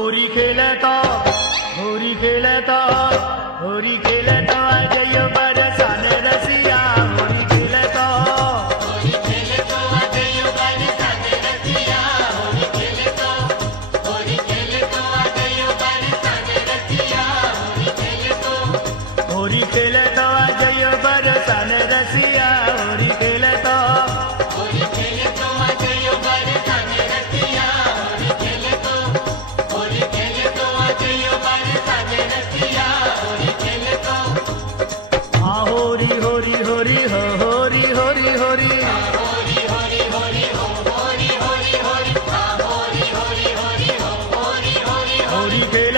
होरी खेलता होरी खेलता होरी खेलता जय बरसान रसिया होरी खेलता होरी खेलता जय बरसान रसिया होरी खेलता हाँ होरी होरी होरी हो होरी होरी होरी होरी खेल